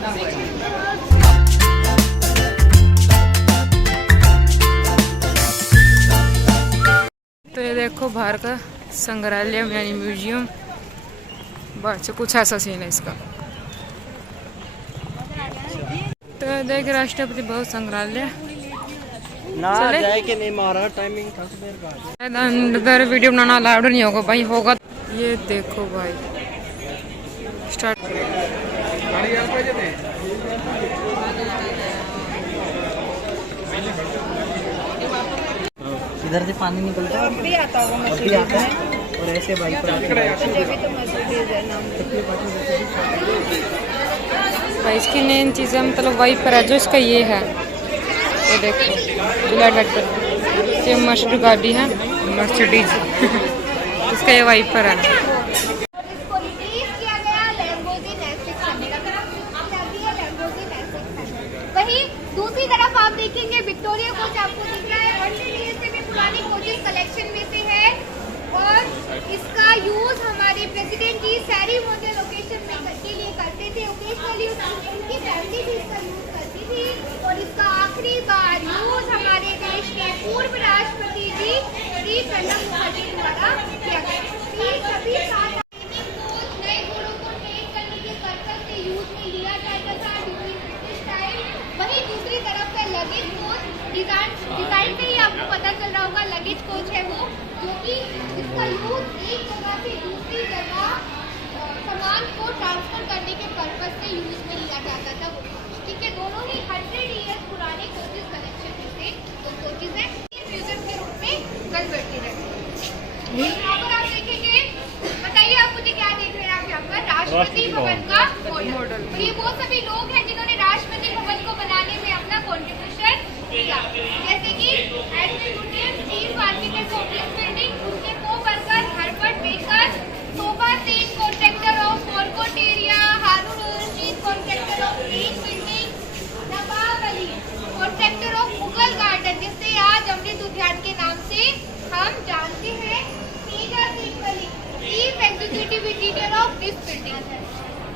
तो ये देखो बाहर का संग्रहालय यानी म्यूजियम, बाहर से कुछ ऐसा सीन है इसका। तो देख राष्ट्रपति भवन संग्रहालय ना जाए कि नहीं मारा टाइमिंग था अंदर वीडियो बनाना अलाउड नहीं होगा भाई, होगा। ये देखो भाई स्टार्ट। इधर से पानी निकलता है, भी आता होगा और ऐसे बाइक पर भाई इसकी मेन चीज़ है मतलब वाइपर है जो इसका ये है। ये देखो ये मर्सिडीज गाड़ी है, मर्सिडीज इसका ये वाइपर है। वहीं दूसरी तरफ आप देखेंगे विक्टोरिया कोच आपको दिख रहा है, और से भी पुरानी कोचेस कलेक्शन में से है, और इसका यूज हमारे प्रेसिडेंट जी सेरेमोनियल ओकेजन में के लिए करते थे। ओकेजनली उनकी फैमिली भी इसका यूज करती थी, और इसका आखिरी बार यूज हमारे देश के पूर्व राष्ट्रपति जी श्री प्रणब मुखर्जी द्वारा किया गया। सभी नए घोड़ों को ट्रेन करने के पर्पज से यूज में लिया जाता था ड्यूरिंग ब्रिटिश टाइम। वहीं दूसरी तरफ का लगेज कोच डिजाइन से ही आपको पता चल रहा होगा लगेज कोच है वो, क्योंकि इसका यूज एक जगह से दूसरी जगह सामान को ट्रांसफर करने के पर्पज से यूज में लिया जाता था। ठीक है, दोनों ही 100 ईयर्स पुराने कोचेस कलेक्शन में से दो कोचेस हैं, म्यूजियम के रूप में कन्वर्टेड है। यहाँ पर आप देखेंगे, बताइए आप मुझे क्या देख रहे हैं आप यहाँ पर? राष्ट्रपति भवन का मॉडल। तो ये वो सभी लोग हैं जिन्होंने राष्ट्रपति भवन को बनाने में अपना कॉन्ट्रीब्यूशन किया, जैसे कि Edwin Lutyens chief architect of this building, उनके coworker Herbert Baker, Shobha Sen contractor of forecourt area, Haroon chief contractor of east building, Nawab Ali contractor of Mughal garden जिसे आज अमृत उद्यान के नाम से हम जानते हैं, chief executive engineer of this building.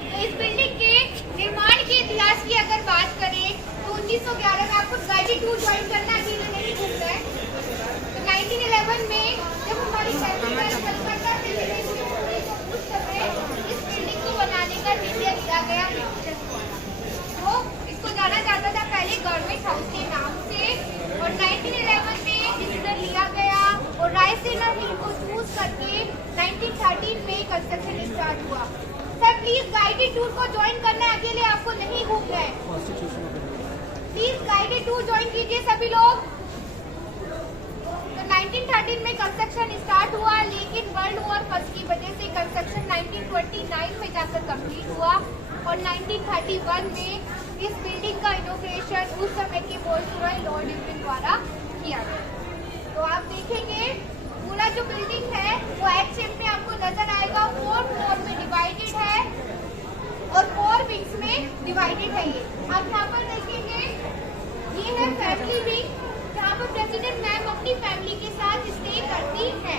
तो इस बिल्डिंग के निर्माण के इतिहास की अगर बात करें तो 1911 में आपको गाइडेड टूर ज्वाइन करना अकेले नहीं घूमना है। तो 1911 में जब हमारी कलकत्ता से उस समय इस बिल्डिंग को बनाने का निर्णय लिया गया। तो इसको जाना जाता था पहले गवर्नमेंट हाउस के नाम से, और 1911 में डिसीजन लिया गया और रायसेना हिल को चूज करके 1913 में कंस्ट्रक्शन स्टार्ट हुआ। सर प्लीज गाइडेड टूर को ज्वाइन करना है, अकेले आपको नहीं घूमना है। प्लीज गाइडेड टूर ज्वाइन कीजिए सभी लोग। तो 1913 में कंस्ट्रक्शन स्टार्ट हुआ, लेकिन वर्ल्ड वॉर फर्स्ट की वजह से कंस्ट्रक्शन 1929 में जाकर कंप्लीट हुआ, और 1931 में इस बिल्डिंग का इनॉग्रेशन उस समय के वायसरॉय लॉर्ड इरविन द्वारा किया गया। तो आप देखेंगे पूरा जो बिल्डिंग है वो एच शेप में आपको नजर आएगा, 4 फ्लोर में डिवाइडेड है और 4 विंग्स में डिवाइडेड है। ये आप यहाँ पर देखेंगे, ये है फैमिली विंग जहाँ पर प्रेसिडेंट मैम अपनी फैमिली के साथ स्टे करती है।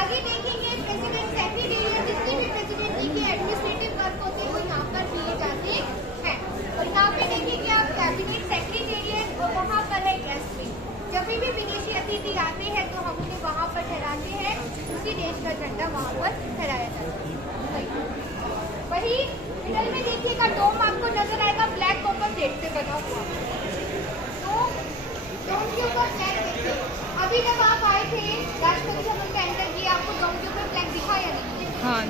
आगे देखेंगे प्रेसिडेंट सेक्रेटेरिएट, जितने भी प्रेसिडेंट जी के एडमिनिस्ट्रेटिव वर्क होते हैं वो यहाँ पर किए जाते हैं। और यहाँ पे देखेंगे आप कैबिनेट सेक्रेटेरिएट, और वहाँ पर है गेस्ट विंग। जब भी विदेशी अतिथि आते हैं तो हम उन्हें वहाँ पर ठहराते हैं, उसी देश का झंडा वहाँ पर फहराया जाता है। वही मिडल में देखिएगा डोम आपको नजर आएगा, ब्लैक कॉपर प्लेट से बना हुआ। तो डोम के ऊपर फ्लैग देखिए, अभी जब आप आए थे राष्ट्रपति भवन का एंटर किया, आपको डोम के ऊपर फ्लैग दिखा या नहीं? हाँ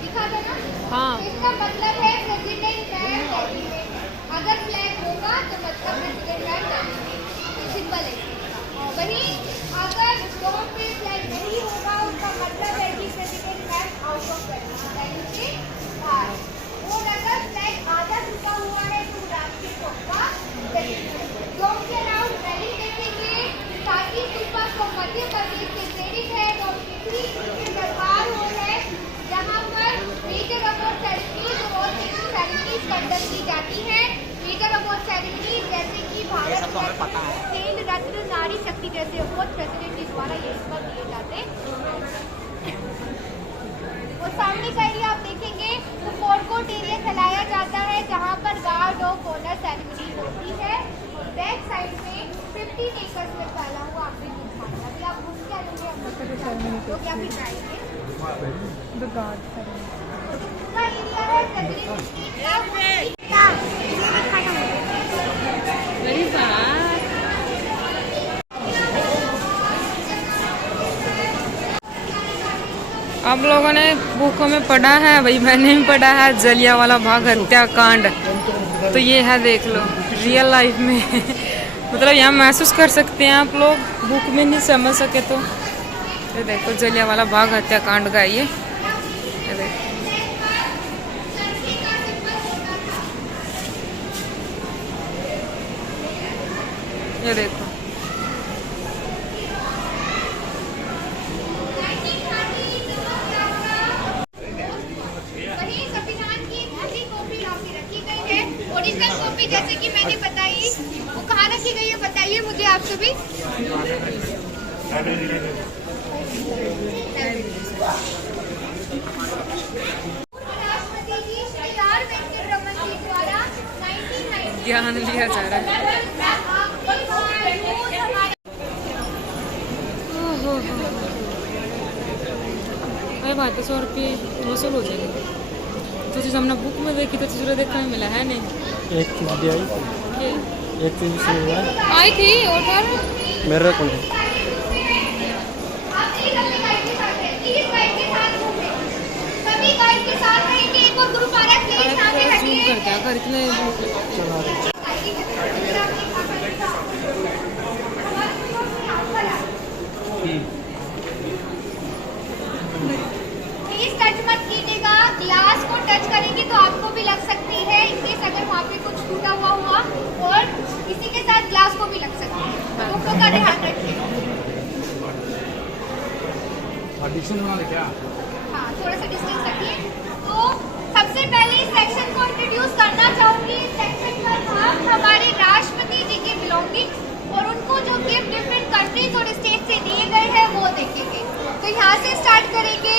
दिखा था ना? हाँ। तो इसका मतलब है प्रेसिडेंट मैम कैबिनेट, अगर फ्लैग होगा तो मतलब प्रेसिडेंट मैम कैबिनेट, सिंपल है। वहीं अगर डोम पे फ्लैग नहीं होगा उसका मतलब है कि president ma'am out of cabinet से बाहर। और अगर फ्लैग आधा झुका हुआ है तो राष्ट्रीय चौक का डोम के अराउंड रैली देखेंगे। साकी स्तूपा को मध्य प्रदेश से प्रेरित है, और दरबार हॉल है जहाँ पर मेजर अवार्ड सेरेमनीज और सेरेमनीज कंडक्ट की जाती है। मेजर अवार्ड सेरेमनी जैसे कि भारत खेल रत्न, नारी शक्ति जैसे अवार्ड प्रेसिडेंट जी द्वारा ये इस पर दिए जाते हैं। और सामने का एरिया आप देखेंगे तो फोरकोट एरिया चलाया जाता है, जहाँ पर गार्ड या फिर जाएंगे। पूरा एरिया है तकरीबन 1 लाख वेरी बैड। आप लोगों ने बुकों में पढ़ा है, भाई मैंने भी पढ़ा है, जलियांवाला बाग हत्याकांड। तो ये है, देख लो रियल लाइफ में मतलब यहाँ महसूस कर सकते हैं आप लोग, बुक में नहीं समझ सके तो। ये देखो जलियांवाला बाग हत्याकांड का ये देखो। ये देखो वही संविधान की दूसरी कॉपी यहाँ पे रखी गई है। ओरिजिनल कॉपी जैसे कि मैंने बताई, वो कहाँ रखी गई है बताइए मुझे आप सभी। राष्ट्रपति जी श्री आर वेंकटरमन जी द्वारा 1990 ज्ञान लिया जा रहा है। अरे बात है, 100 रुपये वसूल हो जाएंगे। तो चीज़ हमने बुक में देखी तो चीज़ देखने में मिला है नहीं। एक चीज भी आई, ये एक चीज से हुआ आई थी ऑर्डर। मेरे को नहीं। सभी गाइड के साथ रहेंगे। एक और ग्रुप आ रहा है, प्लीज यहाँ पे जूम हटिए। करते हैं अगर इतने प्लीज टच मत कीजिएगा। ग्लास को टच करेंगे तो आपको भी लग सकती है, इनकेस अगर वहाँ पे कुछ टूटा हुआ हुआ, और किसी के साथ ग्लास को भी लग सकती है। दोनों का ध्यान रखिए। हाँ, थोड़ा सा डिस्टेंस रखिए। तो सबसे पहले इस सेक्शन को इंट्रोड्यूस करना चाहूंगी। इस सेक्शन का नाम हमारे राष्ट्रपति जी के बिलोंगिंग्स और उनको जो गिफ्ट डिफरेंट कंट्रीज और स्टेट से दिए गए हैं वो देखेंगे। तो यहाँ से स्टार्ट करेंगे।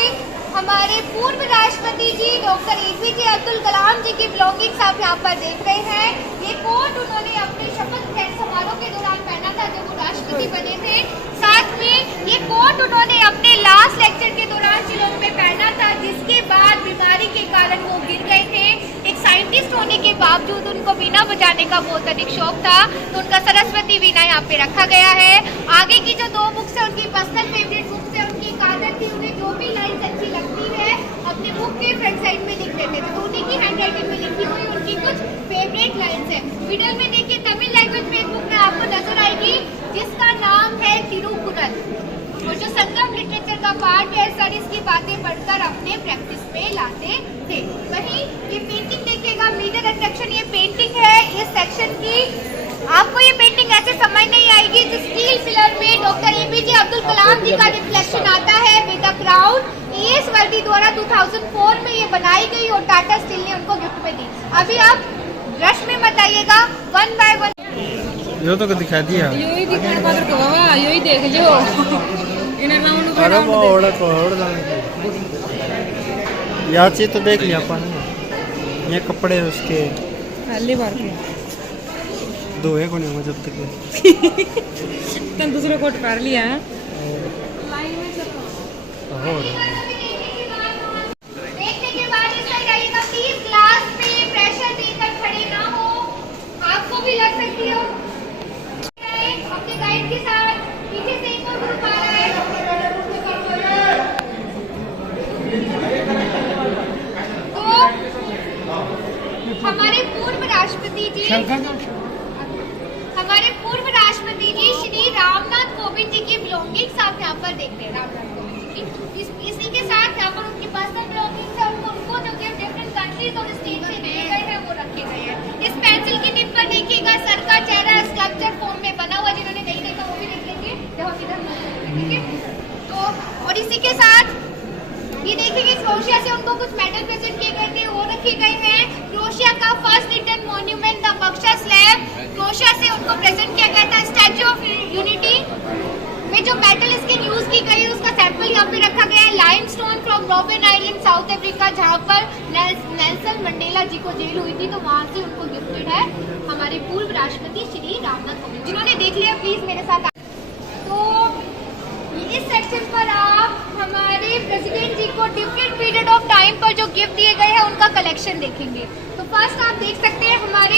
हमारे पूर्व राष्ट्रपति जी डॉक्टर APJ अब्दुल कलाम जी की बिलोंगिंग्स आप यहाँ पर देख रहे हैं। ये कोट उन्होंने अपने शपथ ग्रहण समारोह के दौरान पहना था जब वो राष्ट्रपति बने थे। साथ में ये कोट उन्होंने अपने लास्ट लेक्चर के दौरान शिलोंग में पहना था, जिसके बाद बीमारी के कारण वो गिर गए थे। एक साइंटिस्ट होने के बावजूद उनको वीणा बजाने का बहुत अधिक शौक था, तो उनका सरस्वती वीणा यहाँ पे रखा गया है। आगे की जो 2 बुक्स है उनकी पर्सनल फेवरेट बुक्स है। उनकी एक आदत थी, उन्हें जो भी लाइन अच्छी लगती है अपने बुक के फ्रंट साइड में लिख देते थे। तो उन्हीं की हैंड राइटिंग में लिखी हुई उनकी कुछ फेवरेट लाइन्स है। मिडल में देखिए तमिल लैंग्वेज में एक बुक में आपको नजर आएगी जिसका नाम है तिरुकुरल, और जो संगम लिटरेचर का पार्ट है सर इसकी बातें पढ़कर अपने प्रैक्टिस में लाते थे। वहीं ये पेंटिंग देखिएगा, मीडिया अट्रैक्शन ये पेंटिंग है इस सेक्शन की। आपको ये पेंटिंग ऐसे समझ नहीं आएगी। जिस स्टील पिलर में डॉक्टर APJ अब्दुल कलाम जी का रिफ्लेक्शन आता है विद द क्राउन, ES वर्दी द्वारा 2004 में ये बनाई गई और टाटा स्टील ने उनको गिफ्ट में दी। अभी आप रश में मत आइएगा, 1 बाय 1 यो तो दिखा दिया। यही दिखाने पात्र को बाबा यही देख लो इन राउंड को अरे वो राउंड और यार चीज तो देख लिया अपन। ये कपड़े उसके पहली बार के धोए को नहीं जब तक तुम दूसरे कोट पहन लिया है। और देखने के बाद इस साइड आइएगा। प्लीज ग्लास पे प्रेशर देकर खड़े ना हो, आपको भी लग सकती हो। अपने गाइड के साथ पीछे से एक और ग्रुप आ रहा है। तो हमारे पूर्व राष्ट्रपति जी श्री रामनाथ कोविंद जी की बिलोंगिंग्स आप यहाँ पर देखते हैं। रामनाथ कोविंद जी की इसी के साथ यहाँ पर उनकी पर्सनल बिलोंगिंग्स है। उनको जो गिफ्ट डिफरेंट कंट्रीज और स्टेट से दिए गए हैं वो रखे गए हैं। इस पेंसिल की टिप पर देखिएगा सर का चेहरा स्कल्पचर फॉर्म में बना हुआ। जिन्होंने नहीं देखा वो भी देख लेंगे जब हम इधर ठीक है। तो और इसी के साथ ये देखेंगे क्रोएशिया से उनको कुछ मेडल प्रेजेंट किए गए थे वो रखे गए हैं। क्रोएशिया का फर्स्ट रिटन मॉन्यूमेंट द बक्शा स्लैब क्रोएशिया से उनको प्रेजेंट किया गया था। स्टैच्यू ऑफ यूनिटी में जो मेटल इसकी यूज की गई है उसका सैंपल यहाँ पे रखा गया है। Limestone from robin island south Africa, जहाँ पर नेल्सन मंडेला जी को जेल हुई थी, तो वहाँ से उनको गिफ्टेड है हमारे पूर्व राष्ट्रपति श्री रामनाथ कोविंद। जिन्होंने देख लिया प्लीज मेरे साथ। तो इस सेक्शन सेक्शन पर आप हमारे प्रेसिडेंट जी को डिफरेंट पीरियड ऑफ टाइम पर जो गिफ्ट दिए गए हैं उनका कलेक्शन देखेंगे। तो फर्स्ट आप देख सकते हैं हमारे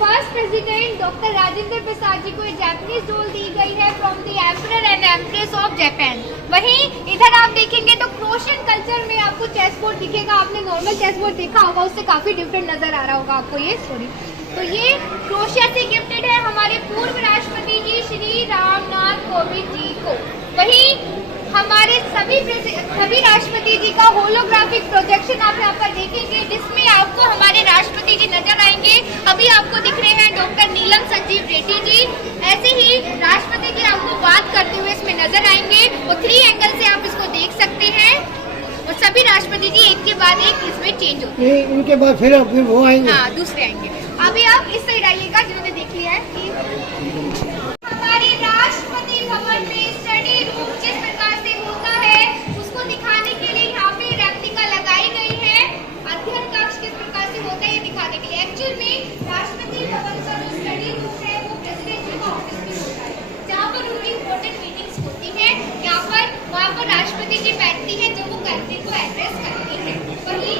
first president doctor Rajendra Prasad जी को एक जापानीज डॉल दी गई है from the emperor and empress of Japan. वहीं इधर आप देखेंगे तो क्रोशियन कल्चर में आपको चेस बोर्ड दिखेगा। आपने नॉर्मल चेस बोर्ड देखा होगा, उससे काफी डिफरेंट नजर आ रहा होगा आपको ये सॉरी। तो ये क्रोशिया से गिफ्टेड है हमारे पूर्व राष्ट्रपति जी श्री रामनाथ कोविंद जी को। वहीं हमारे सभी राष्ट्रपति जी का होलोग्राफिक प्रोजेक्शन आप यहाँ पर देखेंगे, जिसमें आपको हमारे राष्ट्रपति जी नजर आएंगे। अभी आपको दिख रहे हैं डॉक्टर नीलम संजीव रेड्डी जी। ऐसे ही राष्ट्रपति जी आपको बात करते हुए इसमें नजर आएंगे और 3 एंगल से आप इसको देख सकते हैं। और सभी राष्ट्रपति जी एक के बाद एक इसमें चेंज होते हैं। इनके बाद फिर वो आएंगे। हाँ, दूसरे आएंगे। अभी आप इस साइड आइएगा जिन्होंने देख लिया है कि हमारे राष्ट्रपति भवन में स्टडी रूम जिस प्रकार से होता है उसको दिखाने के लिए यहाँ पे रेप्लिका लगाई गई है। अध्ययन कक्ष किस प्रकार से होता है ये दिखाने के लिए। एक्चुअल में राष्ट्रपति भवन का जो स्टडी रूम है वो प्रेसिडेंट जी का ऑफिस में होता है, जहाँ पर उनकी इम्पोर्टेंट मीटिंग्स होती है। यहाँ पर वहाँ पर राष्ट्रपति जी बैठती है जो वो कंट्री को एड्रेस करती है। वही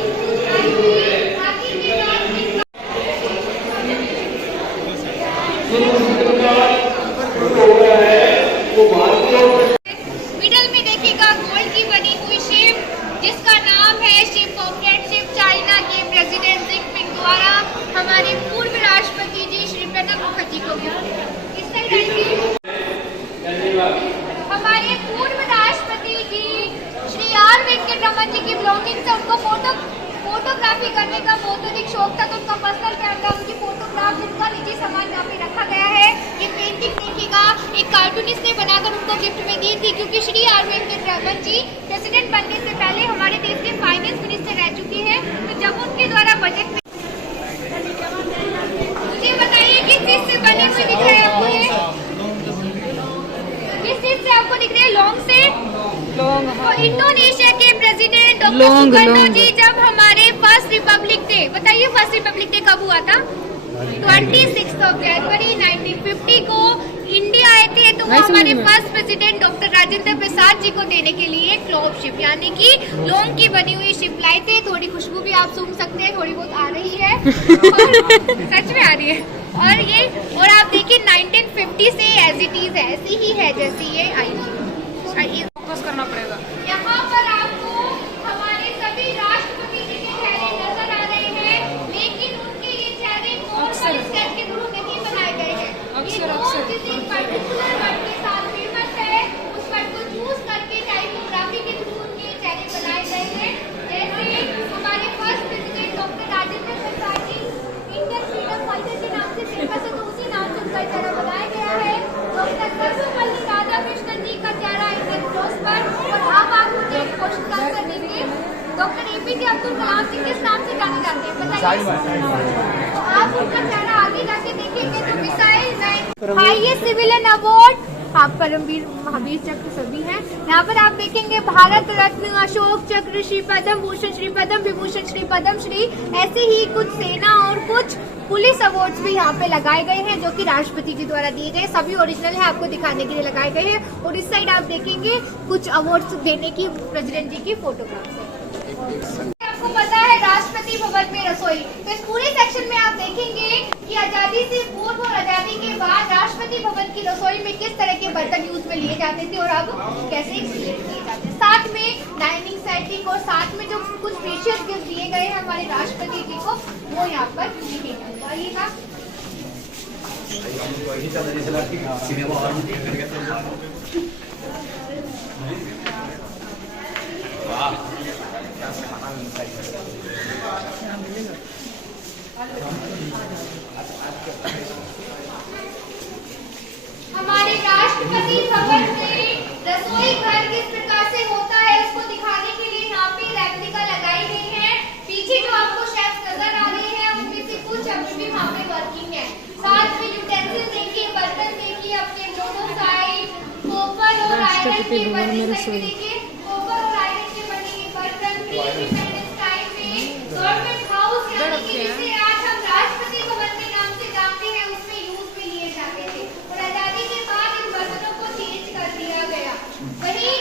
मिडल में देखिएगा गोल्ड की बनी हुई शिप जिसका नाम है शिप ऑफ फ्रेंडशिप, चाइना के प्रेसिडेंट जिनपिंग द्वारा हमारे पूर्व राष्ट्रपति जी श्री प्रणब मुखर्जी को गिफ्ट। इस साइड आइए। हमारे पूर्व राष्ट्रपति जी श्री आर वेंकटरमन जी की ब्लॉगिंग से उनको फोटोग्राफी करने का बहुत अधिक शौक था, तो उनका पर्सनल कैमरा, उनकी फोटोग्राफ, उनका निजी सामान यहाँ पे रखा गया है। ये पेंटिंग देखिएगा एक कार्टूनिस्ट ने बनाकर उनको गिफ्ट में दी थी, क्योंकि श्री आर वेंकटरमन जी प्रेसिडेंट बनने से पहले हमारे देश के फाइनेंस मिनिस्टर रह चुके हैं। तो जब उनके द्वारा बजट में मुझे बताइए किस चीज से बने हुए दिख रहे हैं आपको, किस चीज से आपको दिख रहे हैं? लॉन्ग से। तो इंडोनेशिया के प्रेसिडेंट डॉक्टर सुकर्नो जी जब हमारे फर्स्ट रिपब्लिक डे, बताइए फर्स्ट रिपब्लिक डे कब हुआ था? 26 जनवरी 1950 को इंडिया आए थे। तो वो हमारे first president doctor Rajendra Prasad जी को देने के लिए क्लोव शिप यानी कि लोंग की बनी हुई शिप लाए थे। थोड़ी खुशबू भी आप सूंघ सकते हैं, थोड़ी बहुत आ रही है और सच में आ रही है। और आप देखिए 1950 से एज इट इज ऐसी ही है जैसी ये आई थी। फोकस करना पड़ेगा। यहाँ पर आपको हमारे सभी राष्ट्रपति जी के चेहरे नजर आ रहे हैं, लेकिन उनके ये चेहरे स्केच के थ्रू नहीं बनाए गए हैं। ये किसी पर्टिकुलर वर्ड के साथ फेमस है, उस वर्ड को चूज करके टाइपोग्राफी के थ्रू उनके चेहरे बनाए गए हैं। जैसे हमारे first president doctor Rajendra Prasad जी इंडियन फ्रीडम फाइटर के नाम से फेमस है, तो उसी नाम से उनका चेहरा बनाया गया है। डॉक्टर सर्वपल्ली राधाकृष्णन जी का चेहरा इंडियन क्रॉस पर। और अब आप मुझे एक क्वेश्चन का आंसर देंगे, डॉक्टर APJ अब्दुल कलाम जी किस नाम से जाने जाते हैं बताइए? तो आप उनका चेहरा आगे जाके देखेंगे तो मिसाइल हाईएस्ट सिविलियन अवार्ड आप परमवीर महावीर चक्र सभी हैं। यहाँ पर आप देखेंगे भारत रत्न, अशोक चक्र, श्री पद्म भूषण, श्री पद्म विभूषण, श्री पद्म श्री, ऐसे ही कुछ सेना और कुछ पुलिस अवार्ड्स भी यहाँ पे लगाए गए हैं जो कि राष्ट्रपति जी द्वारा दिए गए। सभी ओरिजिनल है, आपको दिखाने के लिए लगाए गए हैं। और इस साइड आप देखेंगे कुछ अवार्ड्स देने की प्रेसिडेंट जी की फोटोग्राफ। आपको पता है राष्ट्रपति भवन में रसोई, तो इस पूरे सेक्शन में आप देखेंगे कि आजादी से पूर्व और आजादी के बाद राष्ट्रपति भवन की रसोई में किस तरह के बर्तन यूज में लिए जाते थे और अब कैसे किए जाते हैं। साथ में डाइनिंग सेटिंग और साथ में जो कुछ प्रीशियस गिफ्ट दिए गए हैं हमारे राष्ट्रपति जी को वो यहाँ पर लिखे जाइएगा। हमारे राष्ट्रपति भवन में रसोई घर किस प्रकार से होता है इसको दिखाने के लिए यहाँ पे रेप्लिका लगाई गई है। पीछे जो आपको शेफ नजर आ रहे हैं उनमें से कुछ अभी भी वहाँ पे वर्किंग है। साथ में यूटेंसिल देखिए, बर्तन देखिए अपने दोनों साइड, कोपर और आयरन के बने देखिए, कोपर और आयरन के बने बर्तन इंडिपेंडेंस टाइम में गवर्नमेंट हाउस यानी कि जिसे आज हम राष्ट्रपति भवन के नाम से जानते हैं उसमें यूज में लिए जाते थे और आजादी के बाद इन बर्तनों को चेंज कर दिया गया। वही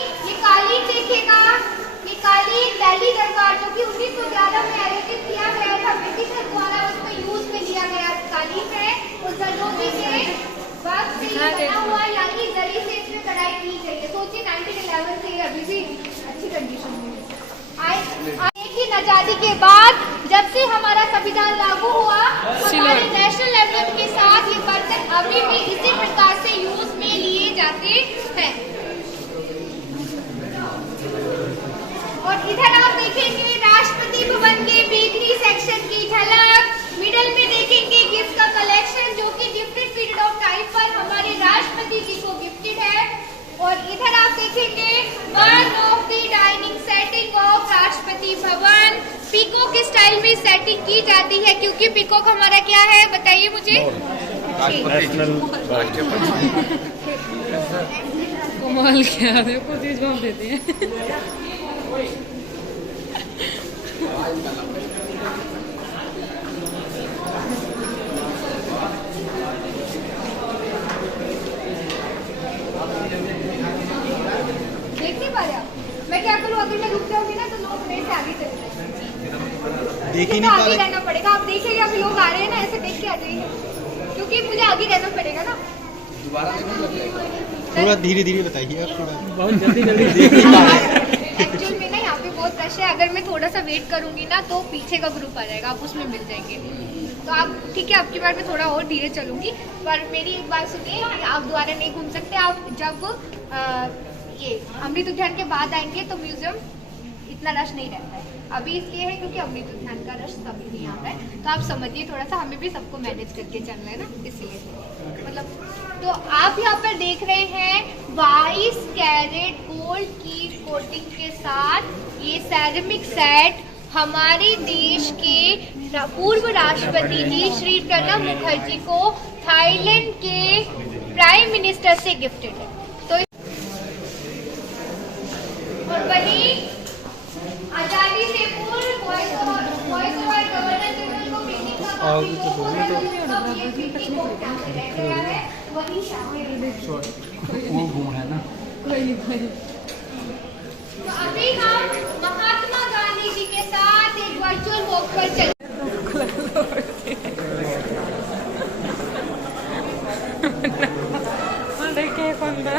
बना हुआ यानी जरी से इसमें कढ़ाई की गई है। सोचिए 1911 से ये अभी भी अच्छी कंडीशन में है। लेकिन आजादी के बाद जब से हमारा संविधान लागू हुआ, हमारे नेशनल एंथम के साथ ये बर्तन अभी भी इसी प्रकार से यूज में लिए जाते हैं। और इधर आप देखेंगे राष्ट्रपति भवन के बेकरी सेक्शन की झलक। मिडल में देखेंगे गिफ्ट का कलेक्शन जो कि डिफरेंट पीरियड ऑफ टाइम पर हमारे राष्ट्रपति जी को गिफ्टेड है। और इधर आप देखेंगे one of the dining setting of Rashtrapati Bhavan. Peacock style में सेटिंग की जाती है क्योंकि पीकॉक हमारा क्या है बताइए मुझे। कमाल क्या देखो चीज हम देते हैं। देख नहीं पा रहे आप? मैं क्या करूँ अगर मैं रुक जाऊंगी ना तो लोग मेरे से आगे चले जाएंगे। देख ही तो नहीं पा आगे रहे। रहना पड़ेगा। आप देखिएगा अभी लोग आ रहे हैं ना, ऐसे देख के आ जाइए क्योंकि मुझे आगे रहना पड़ेगा ना। थोड़ा धीरे धीरे बताइए आप, थोड़ा बहुत जल्दी जल्दी देख नहीं पा रहे। एक्चुअल में ना यहाँ पे बहुत रश है। अगर मैं थोड़ा सा वेट करूंगी ना तो पीछे का ग्रुप आ जाएगा, आप उसमें मिल जाएंगे। तो आप ठीक है, आपकी बार मैं थोड़ा और धीरे चलूंगी। पर मेरी एक बात सुनिए, आप दोबारा नहीं घूम सकते। आप जब ये अमृत उद्यान के बाद आएंगे तो म्यूजियम इतना रश नहीं रहता है। अभी इसलिए है क्योंकि अमृत उद्यान का रश तभी नहीं आता है। तो आप समझिए थोड़ा सा, हमें भी सबको मैनेज करके चलना है ना, इसलिए मतलब। तो आप यहाँ पर देख रहे हैं 22 कैरेट गोल्ड की कोटिंग के साथ ये सैरामिक सेट हमारे देश के पूर्व राष्ट्रपति जी श्री प्रणब मुखर्जी को थाईलैंड के प्राइम मिनिस्टर से गिफ्टेड है। तो और वहीं आजादी से पूर्व वॉइस ओवर गवर्नर जनरल को मिलने का वही शामिल वो घूम है ना। तो अभी हम महात्मा गांधी जी के साथ एक वर्चुअल वॉक पर चल। देखिए बंदा।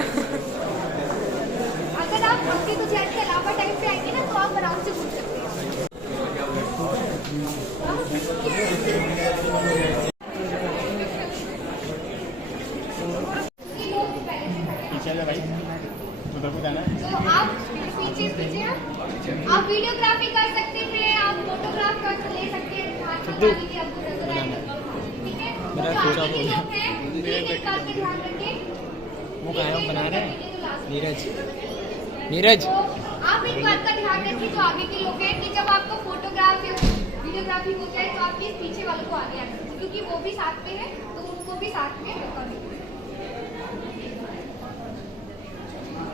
अगर आप अमृत उद्यान के अलावा टाइम पे आएंगे ना तो आप आराम से घूम सकते हैं। तो आप पीछे आप वीडियोग्राफी कर सकते हैं, आप फोटोग्राफ कर ले सकते हैं। ठीक है, जो आगे के लोग हैं प्लीज एक बात का ध्यान रखें। वो कहाँ है, बना रहे हैं नीरज। नीरज तो आप एक बात का ध्यान रखिए, जो आगे के लोग हैं कि जब आपको फोटोग्राफ या वीडियोग्राफी हो जाए तो आप प्लीज पीछे वालों को आगे आना, क्योंकि वो भी साथ में है तो उनको भी साथ में करें।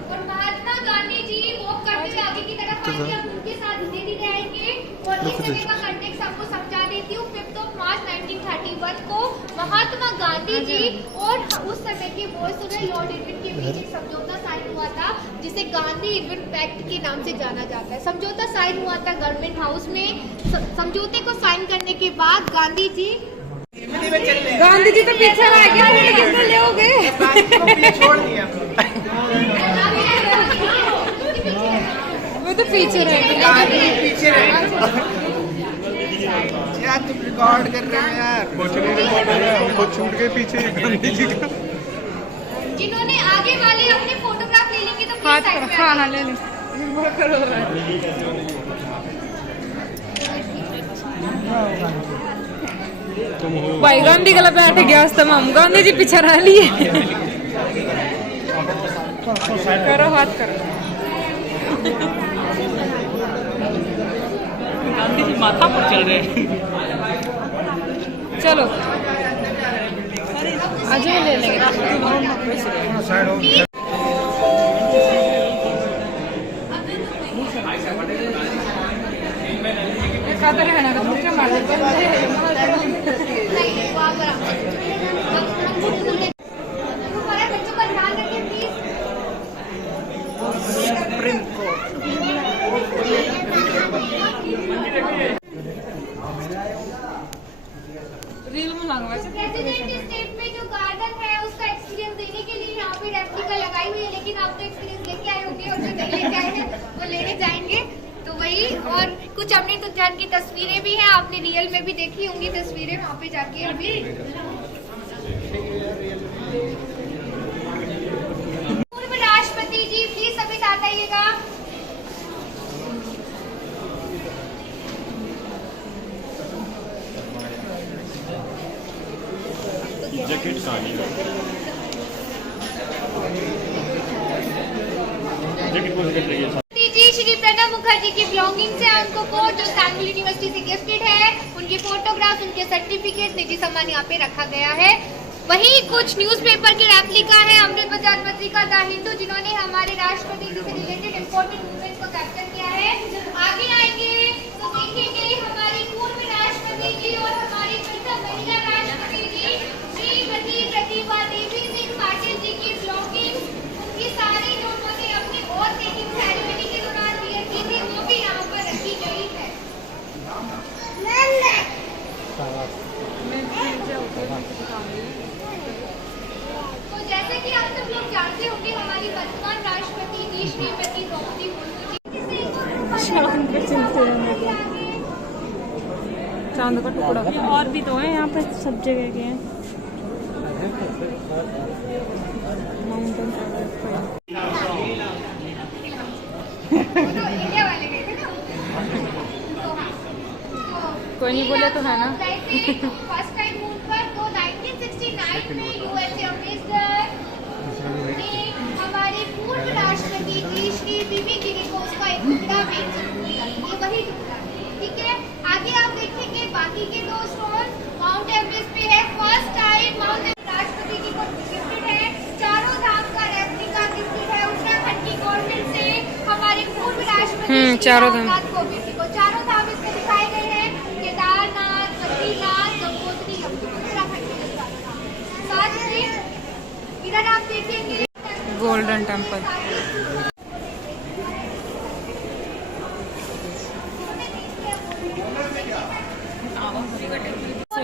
और महात्मा गांधी जी वॉक करते हुए आगे की तरफ आएंगे, हम उनके साथ धीरे धीरे आएंगे। और इस समय का कंटेक्स्ट आपको समझा देती हूँ। 5 मार्च 1931 को महात्मा गांधी जी और उस समय के वॉइसरॉय लॉर्ड इरविन के बीच एक समझौता साइन हुआ था जिसे गांधी इरविन पैक्ट के नाम से जाना जाता है। समझौता साइन हुआ था गवर्नमेंट हाउस में। समझौते को साइन करने के बाद गांधी जी तो पीछे रह गया, कितने लोगे? छोड़ दिया। वो तो पीछे रह गया। पीछे यार, तुम रिकॉर्ड कर रहे हो यार। वो छूट गए पीछे गांधी जी का। जिन्होंने आगे वाले अपने फोटोग्राफ ले लेंगे तो हाथ प्लीज साइड करो, में हाँ आ हाँ ले लो। भाई गांधी गला बैठ गया तमाम, गांधी जी पीछे रह लिए। करो हाथ करो। गांधी जी माथा पर चल रहे हैं। चलो आज ले लेंगे। कादर है ना, मुझे मार दे। नहीं, वो आप बराबर। हमारे बच्चों का ध्यान रखें प्लीज। Supreme court. रील में लगा वैसे प्रेसिडेंट स्टेट में जो गार्डन है उसका एक्सपीरियंस देने के लिए यहाँ पे रेप्लिका लगाई हुई है, लेकिन आप तो एक्सपीरियंस लेके आए होंगे और जो नहीं लेके आए हैं वो लेने जाएंगे। तो वही, और कुछ अमृत उद्यान की तस्वीरें भी हैं, आपने रियल में भी देखी होंगी तस्वीरें वहाँ पे जाके अभी। पूर्व राष्ट्रपति जी प्लीज सभी साथ आइएगा। जैकेट कहानी जैकेट को जैकेट रही है जी श्री प्रणब मुखर्जी की बिलोंगिंग्स है, उनको कोट जो इस्तांबुल यूनिवर्सिटी से गिफ्टेड है, उनकी फोटोग्राफ, उनके सर्टिफिकेट, निजी सामान यहाँ पे रखा गया है। वही कुछ न्यूज़पेपर की रेप्लिका है, अमृत बजाज पत्रिका, द हिंदू, जिन्होंने हमारे राष्ट्रपति जी से रिलेटेड इम्पोर्टेंट मूवमेंट को कैप्चर किया है। आगे आएंगे तो देखेंगे हमारी पूर्व राष्ट्रपति जी और हमारी प्रथम महिला राष्ट्रपति जी श्रीमती प्रतिभा देवी सिंह पाटिल जी की बिलोंगिंग्स, उनकी सारी जो उन्होंने अपने और टेकिंग सेरेमनी के दौरान वियर की थी वो भी यहाँ पर रखी गई है। तो जैसे कि आप सब लोग जानते होंगे हमारी वर्तमान राष्ट्रपति जी श्रीमती द्रौपदी मुर्मू जी चांद का टुकड़ा। और भी तो है यहाँ पे, सब जगह के हैं। माउंटेन इंडिया वाले गए थे ना। तो हाँ, कोई नहीं बोले तो है ना। फर्स्ट टाइम मून पर तो 1969 में यूएसए अम्बेसडर ने हमारे पूर्व राष्ट्रपति जी श्री बीबी गिरी को उसका एक टुकड़ा भेजा, ये वही टुकड़ा, ठीक है। आगे आप देखेंगे बाकी के दो स्टोन माउंट एवरेस्ट पे है, फर्स्ट टाइम माउंट एवरेस्ट राष्ट्रपति जी को गिफ्टेड है। चारों धाम का रेप्लिका गिफ्टेड है उत्तराखंड की गवर्नमेंट से हमारे पूर्व राष्ट्रपति चारों धाम। रामनाथ कोविंद जी को। चारों धाम इसमें दिखाए गए हैं, केदारनाथ, बद्रीनाथ, गंगोत्री, उत्तराखंड के चारों धाम। साथ में इधर आप देखेंगे गोल्डन टेम्पल।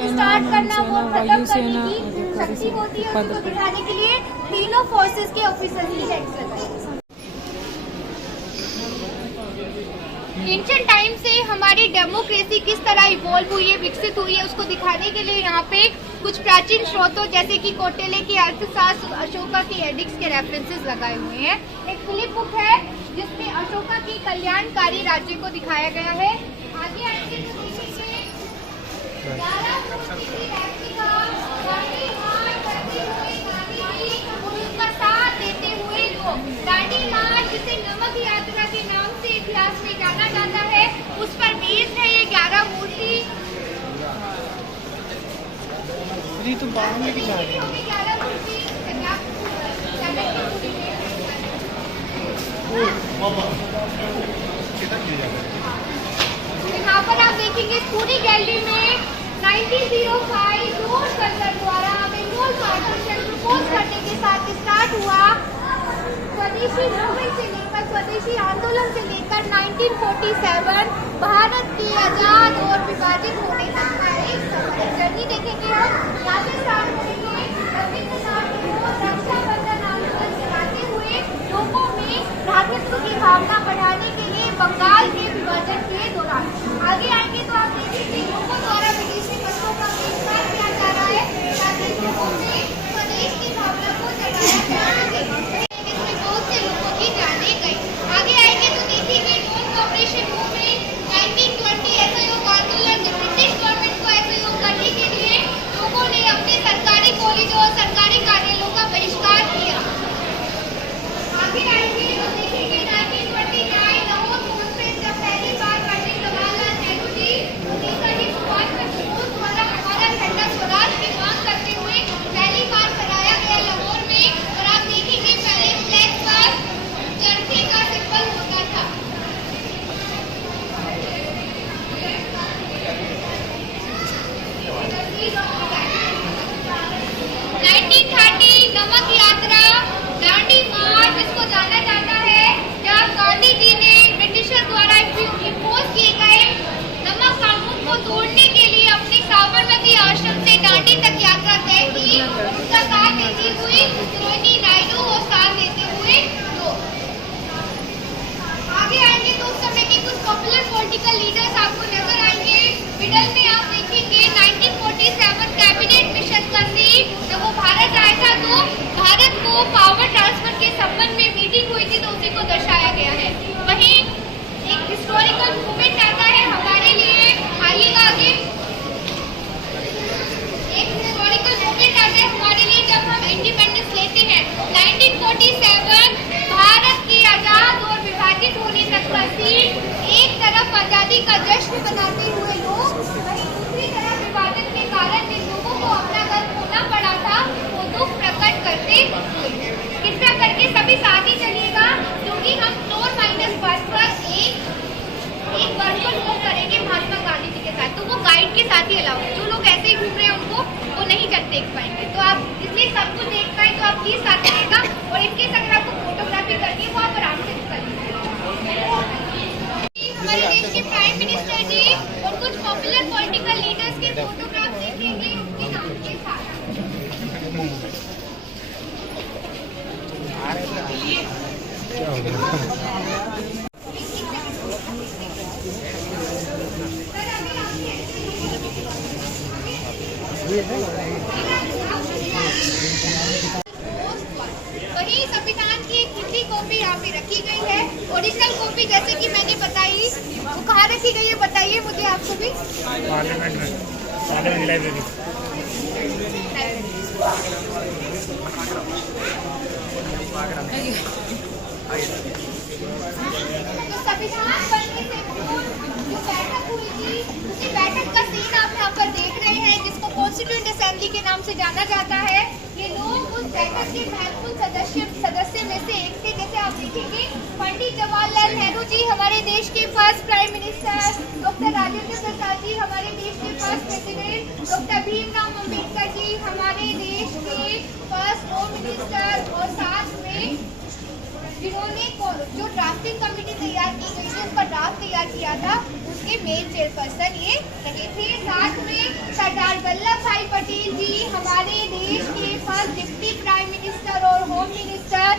स्टार्ट करना वो खत्म करने वायुसेना, की शक्ति होती है, उसको दिखाने के लिए तीनों फोर्सेस के ऑफिसर्स की हेड्स लगाए। एंशिएंट टाइम से हमारी डेमोक्रेसी किस तरह इवॉल्व हुई है, विकसित हुई है, उसको दिखाने के लिए यहाँ पे कुछ प्राचीन स्रोतों जैसे कि कौटिल्य के अर्थशास्त्र, अशोका के एडिक्ट्स के रेफरेंसेस लगाए हुए हैं। एक फिलिप बुक है जिसमें अशोका की कल्याणकारी राज्य को दिखाया गया है। आगे आएंगे तो देखेंगे 11 फुट की रेप्लिका दांडी मार्च करते हुए गांधी जी और उसका साथ देते हुए लोग। दांडी मार्च जिसे नमक यात्रा के नाम से इतिहास में जाना जाता है, उस पर बेस्ड है ये 11 मूर्ति। तो बाहर में भी जा रही है। 11 मूर्ति यहाँ पर आप देखेंगे पूरी गैलरी में 1905 जॉर्ज कर्जर द्वारा बंगाल पार्टीशन प्रपोज करने के साथ स्टार्ट हुआ। स्वदेशी मूवमेंट से लेकर स्वदेशी आंदोलन से लेकर 1947 भारत के आजाद और विभाजित होने तक का एक जर्नी देखेंगे हम। यहाँ से स्टार्ट करेंगे रविंद्रनाथ टैगोर रक्षाबंधन आंदोलन चलाते हुए लोगों में भ्रातृत्व की भावना बढ़ाने के लिए बंगाल के विभाजन के दौरान। आगे आएंगे तो आप देखेंगे लोगों द्वारा विदेशी वस्तुओं का बहिष्कार किया जा रहा है ताकि लोगों में स्वदेश की भावना को जगाया जा सके। इसमें बहुत से लोगों की जाने गई। आगे आएंगे तो देखेंगे नॉन कॉपरेशन मूवमेंट 1920 असहयोग आंदोलन। ब्रिटिश गवर्नमेंट को असहयोग करने के लिए लोगों ने अपने सरकारी कॉलेजों और सरकारी कार्यालयों का बहिष्कार किया। आगे आएंगे तो देखेंगे 1929 लाहौर कॉन्फ्रेंस जब पहली बार पंडित जवाहरलाल नेहरू जी तरफ आजादी का जश्न मनाते हुए लोग, वहीं दूसरी तरफ विभाजन के कारण जिन लोगों को अपना घर खोना पड़ा था वो दुख प्रकट करते हुए। कृपया करके सभी साथ ही चलिएगा, क्योंकि हम फ्लोर -1 पर एक वर्चुअल वॉक करेंगे महात्मा गांधी जी के साथ। तो वो गाइड के साथ ही अलाउ है, जो लोग ऐसे ही घूम रहे हैं उनको वो नहीं देख पाएंगे। तो आप इसलिए सब कुछ देख पाए तो आप प्लीज साथ रहिएगा, और इनके साथ अगर आपको फोटोग्राफी करनी है वो आप आराम से कर लीजिए। हमारे देश के प्राइम मिनिस्टर जी और कुछ पॉपुलर पॉलिटिकल लीडर्स के फोटोग्राफ देखेंगे उनके नाम के साथ। वही संविधान की एक हिंदी कॉपी यहाँ पे रखी गई है। ओरिजिनल कॉपी जैसे कि मैंने बताई वो कहाँ रखी गई है बताइए मुझे आप सभी। पार्लियामेंट में, पार्लियामेंट लाइब्रेरी। तो संविधान बनने से पूर्व जो बैठक हुई थी उसी बैठक का सीन आप यहाँ पर देख रहे हैं, जिसको कॉन्स्टिट्यूएंट असेंबली के नाम से जाना जाता है। ये लोग उस बैठक के महत्वपूर्ण सदस्य में से एक थे। जैसे आप देखेंगे पंडित जवाहरलाल नेहरू जी हमारे देश के first prime minister, doctor Rajendra Prasad ji हमारे देश के first president, doctor Bhimrao Ambedkar ji हमारे देश के फर्स्ट होम मिनिस्टर, और साथ में जिन्होंने जो ड्राफ्टिंग कमेटी तैयार की गई थी उसका ड्राफ्ट तैयार किया था उसके मेन चेयरपर्सन ये रहे थे। साथ में सरदार वल्लभ भाई पटेल जी हमारे देश के फर्स्ट डिप्टी प्राइम मिनिस्टर और होम मिनिस्टर,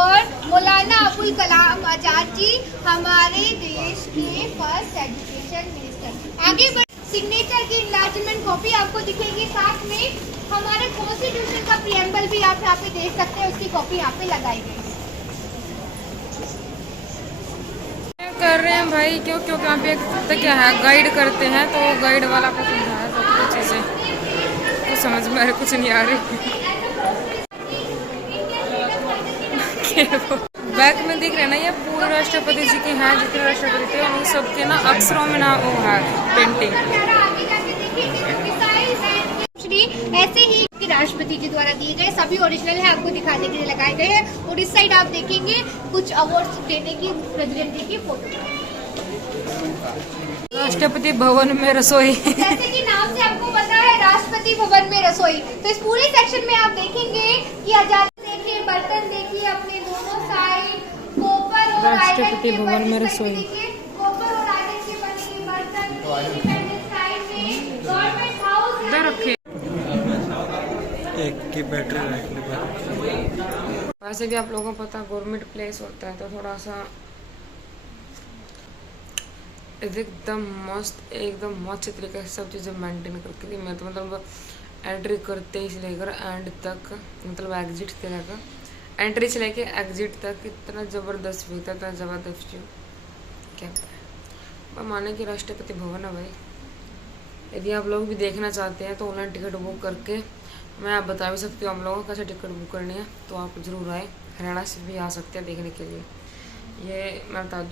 और मौलाना अबुल कलाम आजाद जी हमारे देश के फर्स्ट एजुकेशन मिनिस्टर। आगे बढ़ सिग्नेचर की इनलार्जमेंट कॉपी आपको दिखेगी। साथ में हमारे कॉन्स्टिट्यूशन का प्रिएम्बल भी आप यहाँ पे देख सकते हैं, उसकी कॉपी यहाँ पे लगाई गई कर रहे हैं भाई। क्योंकि यहाँ पे तो क्या है, गाइड करते हैं तो गाइड वाला को समझाया सब कुछ चीज़ें, कुछ समझ में आ रही कुछ नहीं आ रही। बैक में दिख रहे ना ये पूर्व राष्ट्रपति जी के हैं, जितने राष्ट्रपति थे उन सबके ना अक्षरों में ना वो है पेंटिंग। ऐसे ही राष्ट्रपति जी द्वारा दिए गए सभी ओरिजिनल है, आपको दिखाने के लिए लगाए गए हैं। और इस साइड आप देखेंगे कुछ अवार्ड्स देने की प्रेसिडेंट जी की फोटो। राष्ट्रपति भवन में रसोई जैसे कि नाम से आपको पता है राष्ट्रपति भवन में रसोई। तो इस पूरे सेक्शन में आप देखेंगे कि आजादी देखिए, बर्तन देखिए अपने दोनों साइड, कॉपर और राष्ट्रपति भवन में रसोई, कॉपर और आयरन के बने बर्तन साइड में गवर्नमेंट हाउस रखे। एक की बैटरी रखने पर वैसे भी आप लोगों को पता गवर्नमेंट प्लेस होता है तो थोड़ा सा एकदम मस्त तरीके से सब चीज़ें मेंटेन करके मैं तो मतलब एंट्री करते ही से लेकर एंड तक, मतलब एग्जिट से लेकर एंट्री से लेके एग्जिट तक इतना ज़बरदस्त व्यू था, इतना ज़बरदस्त व्यू क्या माने कि राष्ट्रपति भवन है भाई। यदि आप लोग भी देखना चाहते हैं तो ऑनलाइन टिकट बुक करके मैं आप बता भी सकती हूँ हम लोगों को कैसे टिकट बुक करनी है, तो आप ज़रूर आए। हरियाणा से भी आ सकते हैं देखने के लिए, ये मैं बता दूँ।